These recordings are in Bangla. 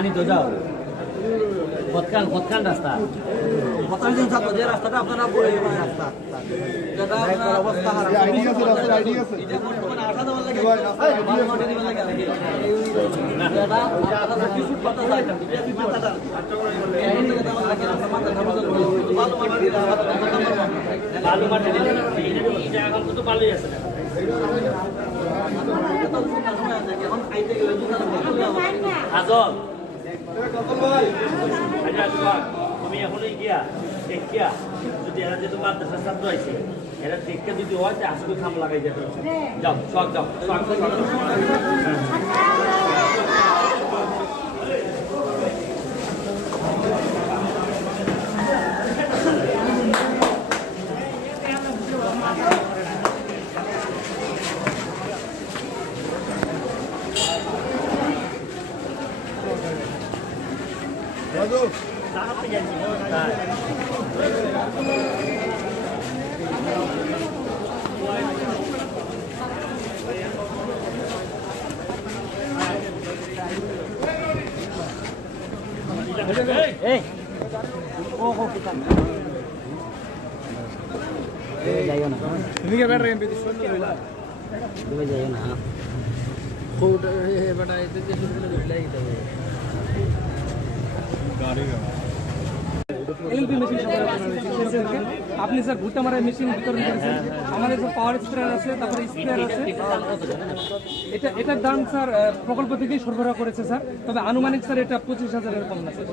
জানি তো যাও কতখান রাস্তা কতখান দিন ছাত্র যে রাস্তাটা আপনারা বলে রাস্তা যেটা আপনার অবস্থা খারাপ আইডিয়া আছে রাস্তার আইডিয়া আছে এটা বর্তমানে আঠা দেওয়ার লাগে ভালো মাটি দিবার লাগে যেটা আপনারা কিছু কথা যায় না বিপি মাথাটা এখন থেকে দেওয়ার লাগে মাথাটা বদল করে ভালো মাটি দিলে ভালো মাটি দিলে এটা এখন তো ভালোই আছে এখন আইতে গেলে আজল তুমি এখনই গিয়া দেখিয়া যদি এরা যেহেতু মাদ্রাসার ছাত্র আছে এরা দেখতে যদি হয় তো আজকে খাম লাগাই যেতে যাও সব যাও তুমি কে बैठ रहे हैं তুমি যাইও না फूड ये बड़ा इधर से लाइक गाड़ी का এলপি মেশিন আপনি স্যার ভুট্টা মারার মেশিন বিতরণ করেছেন আমাদের যে পাওয়ার স্প্রেয়ার আছে তারপরে স্প্রেয়ার আছে এটার দাম স্যার প্রকল্প থেকেই সরবরাহ করেছে স্যার তবে আনুমানিক স্যার এটা 25,000 এর কম না স্যার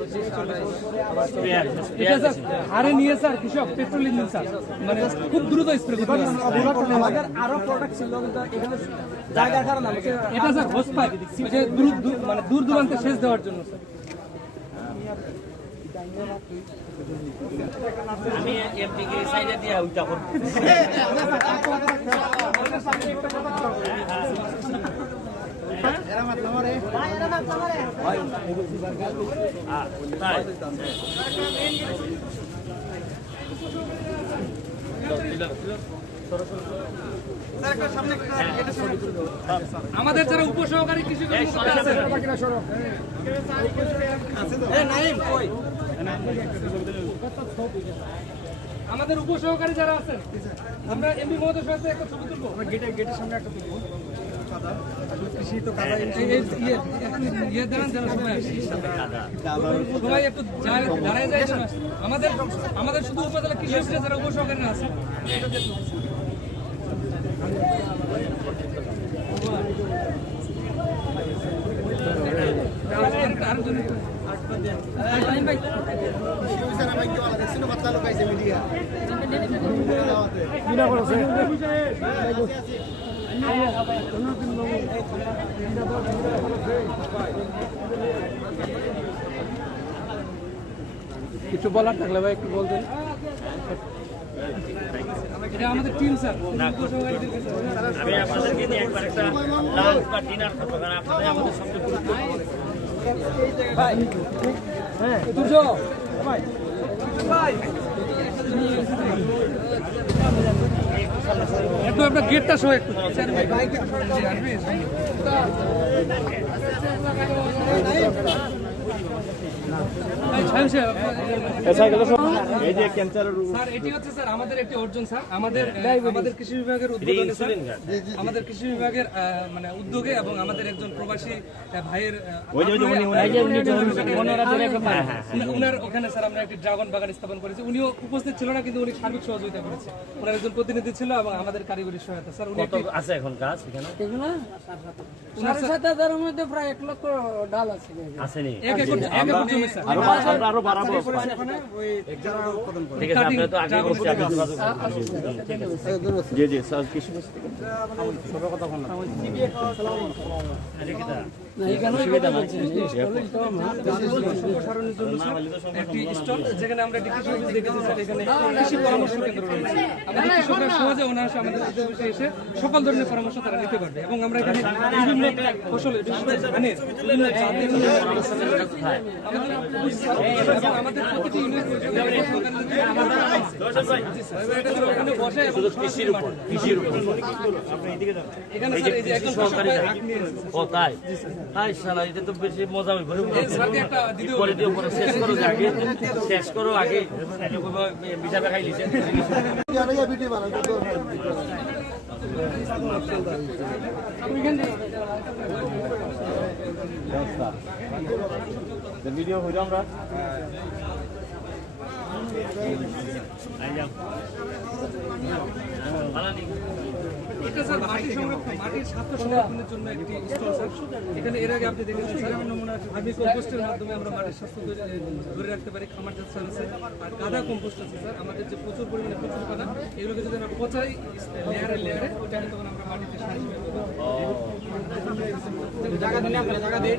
এটা স্যার হারে নিয়ে স্যার কৃষক পেট্রোল ইঞ্জিন স্যার মানে খুব দ্রুত স্প্রে করতে হবে আমাদের আরো প্রোডাক্ট ছিল কিন্তু এখানে জায়গার কারণে এটা স্যার হোস পাইপ যে মানে দূর দূরান্তে সেচ দেওয়ার জন্য স্যার আমি এমপি কে সাইডে দিয়া উইটা করব এরা মাত আমারে ভাই এরা মাত আমারে ভাই তাই আমাদের যারা উপসহকারী কৃষি কর্মকর্তা আছে আমাদের উপসহকারী যারা আছেন আমরা এমপি মহোদয়ের সাথে একটা ছবি তুলবো গেটের সামনে একটা তুলবো সবাই একটু দাঁড়ায় যায় আমাদের শুধু উপজেলা কৃষি অফিসে যারা উপসহকারী আছে কিছু বলার থাকলে ভাই একটু বলতেন এটা আমাদের টিম স্যার আমি আপনাদেরকে নিয়ে একবার একটা লাঞ্চ বা ডিনার করব কারণ আপনাদের আমাদের সবচেয়ে গুরুত্বপূর্ণ ভাই হ্যাঁ তুর্য ভাই ভাই একটু আপনার গেটটা সহ একটু আমাদের একটি অর্জন স্যার আমাদের কৃষি বিভাগের উদ্যোগে আমাদের কৃষি বিভাগের মানে উদ্যোগে এবং আমাদের একজন প্রবাসী ভাইয়ের উনার ওখানে স্যার আমরা একটি ড্রাগন বাগান স্থাপন করেছি উনিও উপস্থিত ছিল না কিন্তু উনি সার্বিক সহযোগিতা করেছে ওনার একজন প্রতিনিধি ছিল এবং আমাদের কারিগরি সহায়তা স্যার উনি আছে এখন গাছ এখানে সাড়ে 7,000 মধ্যে প্রায় 1 লক্ষ ডাল আছে আসেনি এক একর জমি স্যার আরো বাড়াবো ঠিক আছে আমরা তো আগে বলছি আগে জি জি স্যার কৃষি ছোট কথা বললাম একটি স্টল যেখানে আমরা একটি কৃষি অফিস দেখেছি স্যার এখানে কৃষি পরামর্শ কেন্দ্র রয়েছে আমাদের কৃষকরা সহজে ওনার আমাদের অফিসে এসে সকল ধরনের পরামর্শ তারা নিতে পারবে এবং আমরা এখানে বিভিন্ন ফসলের বিভিন্ন জাতের আমাদের প্রতিটি কৃষির উপর এখানে স্যার এই যে একজন সহকারী কোথায় হাই শালা এটা তো বেশি মজা হইব স্যারকে একটা দিতে হবে। পরে দিও পরে শেষ করো আগে বিচার খাই লিছে ভিডিও হইল আমরা এটা স্যার মাটির সংরক্ষণ, মাটির স্বাস্থ্য সংরক্ষণের জন্য একটি স্টল স্যার। এখানে এর আগে আপনি দেখেছেন স্যার, ভার্মি কম্পোস্টের মাধ্যমে আমরা মাটির স্বাস্থ্য ধরে রাখতে পারি। খামার জাত সার আছে আর কাদা কম্পোস্ট আছে স্যার। আমাদের যে প্রচুর পরিমাণে প্রচুর কাদা, এগুলোকে যদি আমরা পচাই লেয়ারে লেয়ারে, ওইটা তখন আমরা মাটিতে সার হিসেবে ব্যবহার করি। জায়গা দিলে আপনারা জায়গা দিন।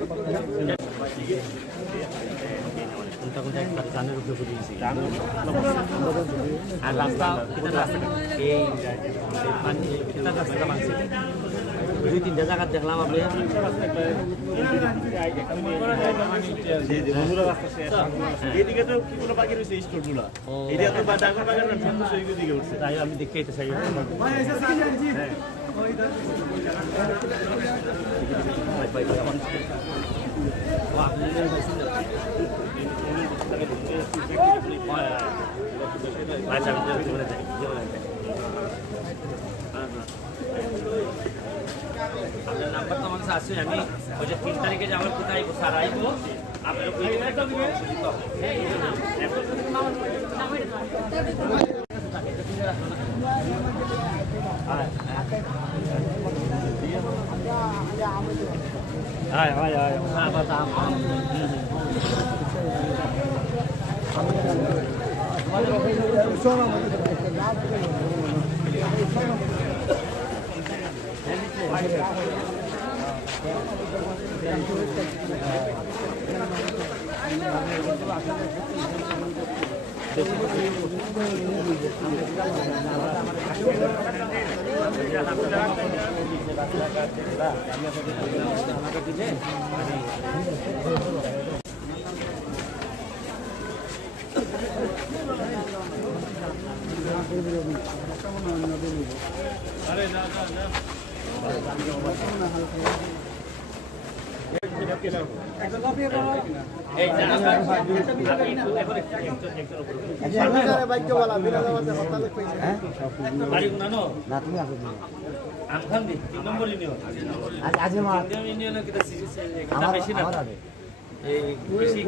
আর রাস্তা এই দুই তিনটা জায়গা দেখলাম আপনি এদিকে তো কি কোনো বাকি রয়েছে স্টোরগুলো এটা তো ডাকর বাগান সন্ধ্যা সৈকত দিকে উঠছে তাই আমি দেখতে এটা চাই আপনার নাম্বার তো আমার কাছে আছে আমি ওই যে 3 তারিখে যে আমার কোথায় স্যার আইব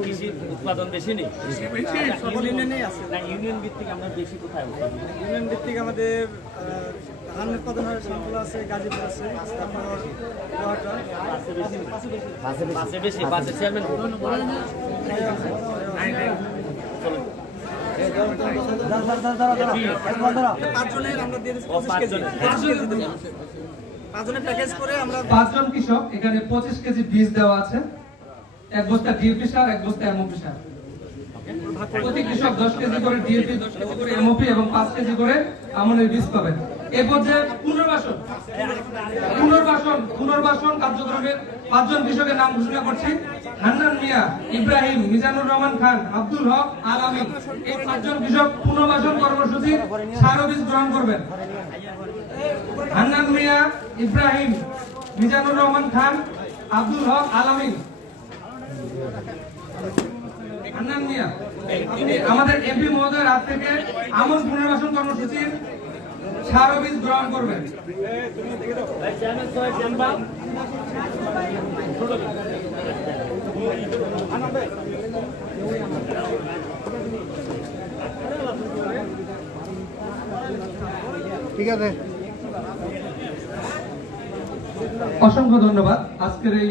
কৃষি উৎপাদন বেশি নেই ইউনিয়ন ভিত্তিক আমরা বেশি কোথায় ইউনিয়ন ভিত্তিক আমাদের ধান উৎপাদন হয় সবগুলো আছে, গাজীপুর আছে, তারপর পাশে বেশি পাশে চেয়ারম্যান পাঁচজনের আমরা দিয়ে দিচ্ছি 5 প্যাকেজ করে আমরা 5 জন কৃষক এখানে 25 কেজি বীজ দেওয়া আছে, এক বস্তা ডিএপি সার, এক বস্তা এমওপি সার। প্রতি কৃষক 10 কেজি করে ডিএপি, 10 কেজি করে এমওপি এবং 5 কেজি করে আমনের বীজ পাবেন। এই পর্যায়ে পুনর্বাসন কার্যক্রমের 5 জন কৃষকের নাম ঘোষণা করছি। হান্নান মিয়া, ইব্রাহিম, মিজানুর রহমান খান, আব্দুল হক, আল আমিন। এই 5 জন কৃষক পুনর্বাসন কর্মসূচির সার ও বীজ গ্রহণ করবেন। হান্নান মিয়া, ইব্রাহিম, মিজানুর রহমান খান, আব্দুল হক, আল আমিন। হান্নান মিয়া আমাদের এমপি মহোদয়ের হাত থেকে আমন পুনর্বাসন কর্মসূচির সার ও বীজ গ্রহণ করবেন। ঠিক আছে। অসংখ্য ধন্যবাদ আজকের এই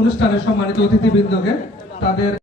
অনুষ্ঠানের সম্মানিত অতিথিবৃন্দকে। তাদের